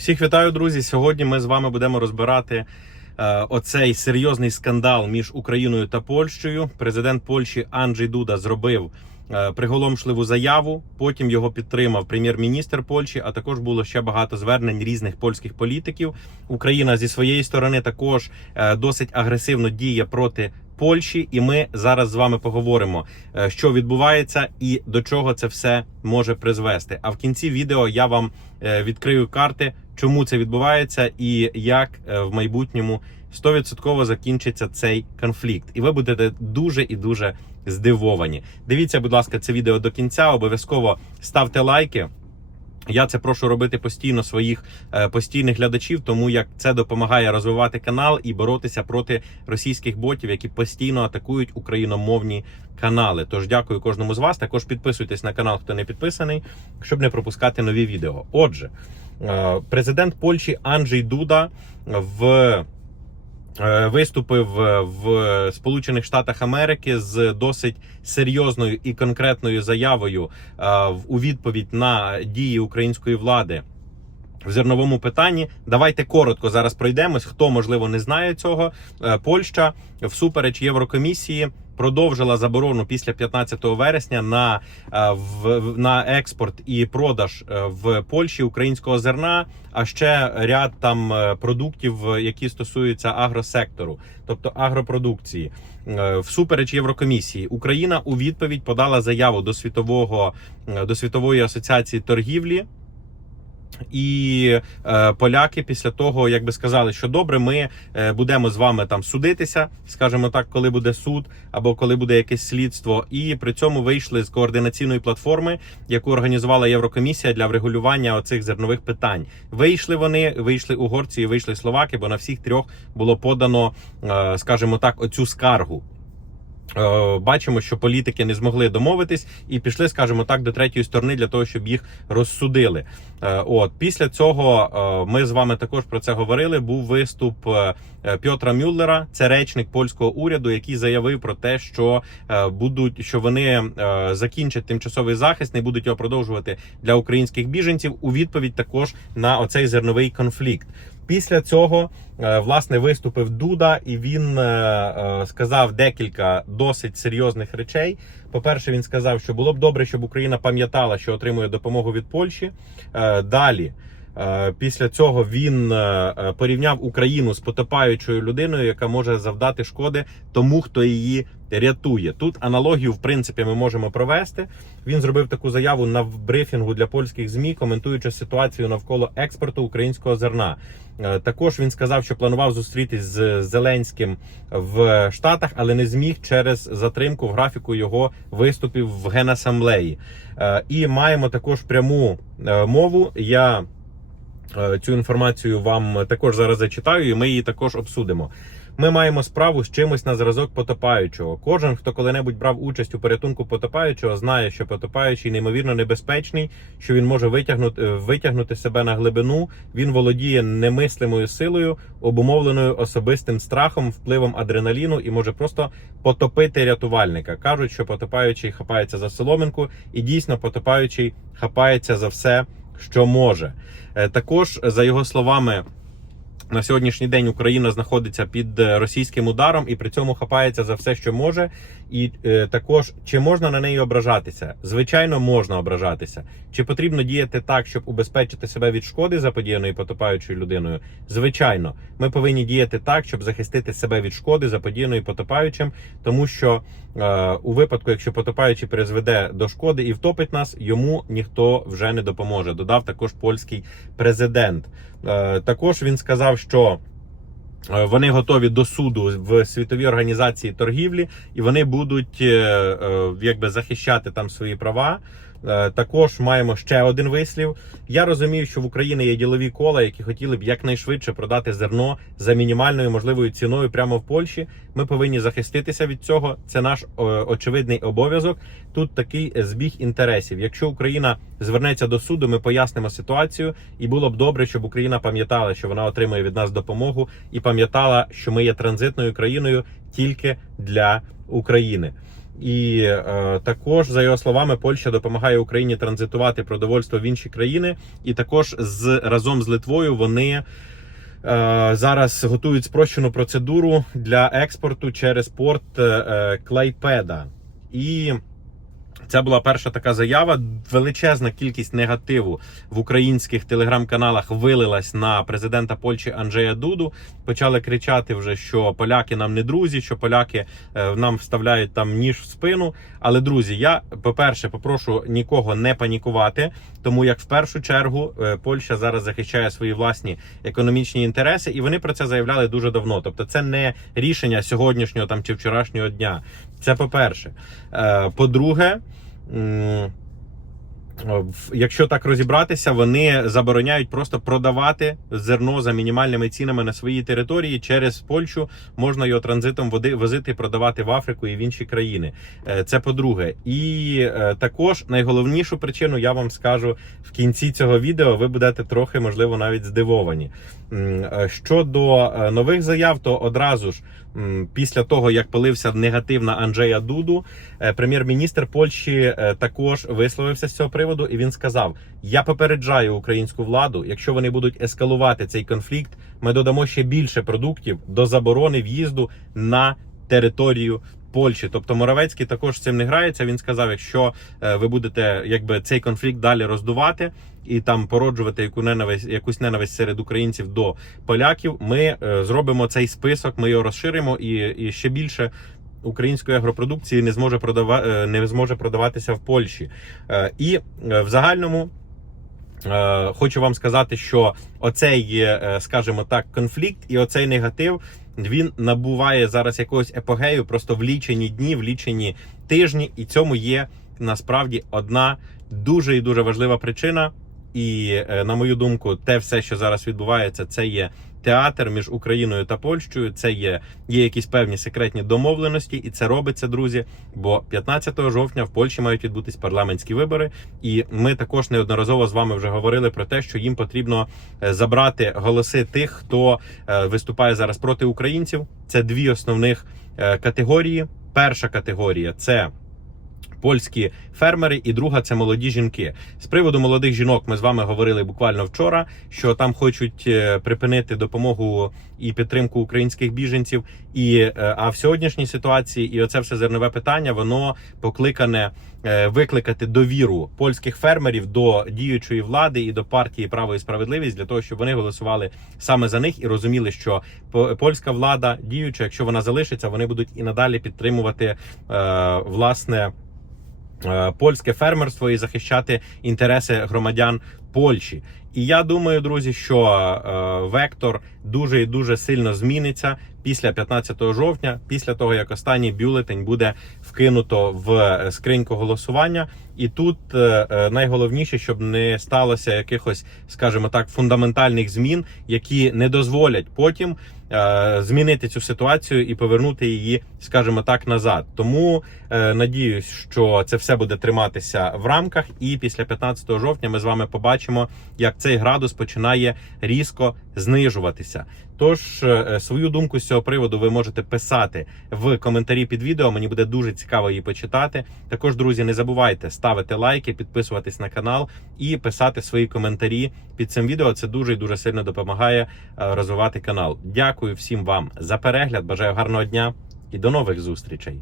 Всіх вітаю, друзі. Сьогодні ми з вами будемо розбирати е, оцей серйозний скандал між Україною та Польщею. Президент Польщі Анджей Дуда зробив е, приголомшливу заяву. Потім його підтримав прем'єр-міністр Польщі. А також було ще багато звернень різних польських політиків. Україна зі своєї сторони також е, досить агресивно діє проти. Польщі, і ми зараз з вами поговоримо, е, що відбувається і до чого це все може призвести. А в кінці відео я вам е, відкрию карти, чому це відбувається, і як е, в майбутньому 100% закінчиться цей конфлікт. І ви будете дуже і дуже здивовані. Дивіться, будь ласка, це відео до кінця. Обов'язково ставте лайки. Я це прошу робити постійно своїх е, постійних глядачів, тому як це допомагає розвивати канал і боротися проти російських ботів, які постійно атакують україномовні канали. Тож дякую кожному з вас. Також підписуйтесь на канал, хто не підписаний, щоб не пропускати нові відео. Отже, е, президент Польщі Анджей Дуда в Виступив в Сполучених Штатах Америки з досить серйозною і конкретною заявою е, у відповідь на дії української влади в зерновому питанні. Давайте коротко зараз пройдемось. Хто можливо не знає цього, Е, Польща всупереч Єврокомісії. Продовжила заборону після 15 вересня на, е, на експорт і продаж е, в Польщі українського зерна, а ще ряд там продуктів, які стосуються агросектору, тобто агропродукції. Всупереч Єврокомісії Україна у відповідь подала заяву до світового до світової асоціації торгівлі. І е, поляки після того, як би сказали, що добре, ми е, будемо з вами там судитися, скажімо так, коли буде суд або коли буде якесь слідство, і при цьому вийшли з координаційної платформи, яку організувала Єврокомісія для врегулювання оцих зернових питань. Вийшли вони, вийшли угорці, і вийшли словаки, бо на всіх трьох було подано, е, скажімо так, оцю скаргу. Е, Бачимо, що політики не змогли домовитись і пішли, скажімо так, до третьої сторони для того, щоб їх розсудили. Е, От після цього е, ми з вами також про це говорили. Був виступ Пьотра Мюллера, це речник польського уряду, який заявив про те, що будуть що вони закінчать тимчасовий захист, не будуть його продовжувати для українських біженців. У відповідь також на оцей зерновий конфлікт. Після цього е, власне виступив Дуда, і він е, е, сказав декілька досить серйозних речей. По-перше, він сказав, що було б добре, щоб Україна пам'ятала, що отримує допомогу від Польщі. Далі. Е, Після цього він е, е, порівняв Україну з потопаючою людиною, яка може завдати шкоди тому, хто її рятує. Тут аналогію, в принципі, ми можемо провести. Він зробив таку заяву на брифінгу для польських змі, коментуючи ситуацію навколо експорту українського зерна. Також він сказав, що планував зустрітись з Зеленським в Штатах, але не зміг через затримку в графіку його виступів в генасамблеї. І маємо також пряму мову. Я цю інформацію вам також зараз зачитаю, і ми її також обсудимо. Ми маємо справу з чимось на зразок потопаючого. Кожен, хто коли-небудь брав участь у порятунку потопаючого, знає, що потопаючий неймовірно небезпечний, що він може витягнути, е, витягнути себе на глибину. Він володіє немислимою силою, обумовленою особистим страхом, впливом адреналіну і може просто потопити рятувальника. Кажуть, що потопаючий хапається за соломинку, і дійсно потопаючий хапається за все, що може. Е, Також за його словами. На сьогоднішній день Україна знаходиться під е, російським ударом і при цьому хапається за все, що може. І е, також чи можна на неї ображатися? Звичайно, можна ображатися. Чи потрібно діяти так, щоб убезпечити себе від шкоди заподіяної потопаючою людиною? Звичайно, ми повинні діяти так, щоб захистити себе від шкоди заподіяної потопаючим, тому що е, у випадку, якщо потопаючий призведе до шкоди і втопить нас, йому ніхто вже не допоможе. Додав також польський президент. Е, також він сказав, що. Е, Вони готові до суду в світовій організації торгівлі, і вони будуть е, е, якби захищати там свої права. Е, Також маємо ще один вислів. Я розумію, що в Україні є ділові кола, які хотіли б якнайшвидше продати зерно за мінімальною можливою ціною прямо в Польщі. Ми повинні захиститися від цього. Це наш очевидний обов'язок. Тут такий збіг інтересів. Якщо Україна звернеться до суду, ми пояснимо ситуацію, і було б добре, щоб Україна пам'ятала, що вона отримує від нас допомогу, і пам'ятала, що ми є транзитною країною тільки для України. І е, також, за його словами, Польща допомагає Україні транзитувати продовольство в інші країни, і також з разом з Литвою вони. е, Зараз готують спрощену процедуру для експорту через порт е, е, Клайпеда. І це була перша така заява. Величезна кількість негативу в українських телеграм-каналах вилилась на президента Польщі Анджея Дуду. Почали кричати вже, що поляки нам не друзі, що поляки е, нам вставляють там ніж в спину. Але друзі, я по-перше, попрошу нікого не панікувати, тому як в першу чергу е, Польща зараз захищає свої власні економічні інтереси, і вони про це заявляли дуже давно. Тобто, це не рішення сьогоднішнього там чи вчорашнього дня. Це по-перше. Е, По-друге, якщо так розібратися, вони забороняють просто продавати зерно за мінімальними цінами на своїй території через Польщу. Можна його транзитом води возити продавати в Африку і в інші країни. Е, Це по-друге. І е, також найголовнішу причину я вам скажу в кінці цього відео. Ви будете трохи, можливо, навіть здивовані. Е, Щодо е, нових заяв, то одразу ж після того, як полився негатив на Анджея Дуду, е, прем'єр-міністр Польщі е, також висловився з цього приводу, і він сказав: Я попереджаю українську владу, якщо вони будуть ескалувати цей конфлікт, ми додамо ще більше продуктів до заборони в'їзду на територію. Польщі, тобто Моравецький також цим не грається. Він сказав: якщо е, ви будете якби цей конфлікт далі роздувати і там породжувати яку ненависть, якусь ненависть серед українців до поляків, ми е, зробимо цей список, ми його розширимо і, і ще більше. Української агропродукції не зможе продава... е, не зможе продаватися в Польщі, Е, і в загальному Хочу вам сказати, що оцей, скажімо так, конфлікт і оцей негатив він набуває зараз якогось епогею просто в лічені дні, в лічені тижні, і цьому є насправді одна дуже і дуже важлива причина. І е, на мою думку, те все, що зараз відбувається, це є театр між Україною та Польщею. Це є, є якісь певні секретні домовленості, і це робиться, друзі. Бо 15 жовтня в Польщі мають відбутись парламентські вибори, і ми також неодноразово з вами вже говорили про те, що їм потрібно е, забрати голоси тих, хто е, виступає зараз проти українців. Це дві основних категорії. Перша категорія це. Польські фермери, і друга це молоді жінки. З приводу молодих жінок ми з вами говорили буквально вчора, що там хочуть е, припинити допомогу і підтримку українських біженців. І е, а в сьогоднішній ситуації, і оце все зернове питання, воно покликане е, викликати довіру польських фермерів до діючої влади і до партії право і справедливість для того, щоб вони голосували саме за них і розуміли, що по- польська влада діюча, якщо вона залишиться, вони будуть і надалі підтримувати е, власне польське фермерство і захищати інтереси громадян Польщі. І я думаю, друзі, що е, вектор дуже і дуже сильно зміниться після 15 жовтня, після того як останній бюлетень буде вкинуто в е, скриньку голосування. І тут е, е, найголовніше, щоб не сталося якихось, скажімо так, фундаментальних змін, які не дозволять потім е, змінити цю ситуацію і повернути її, скажімо так, назад. Тому е, надіюсь, що це все буде триматися в рамках, і після 15 жовтня ми з вами побачимо, як цей градус починає різко знижуватися. Тож е, свою думку з цього приводу ви можете писати в коментарі під відео. Мені буде дуже цікаво її почитати. Також, друзі, не забувайте ставити лайки, підписуватись на канал і писати свої коментарі під цим відео. Це дуже і дуже сильно допомагає е, розвивати канал. Дякую всім вам за перегляд. Бажаю гарного дня і до нових зустрічей.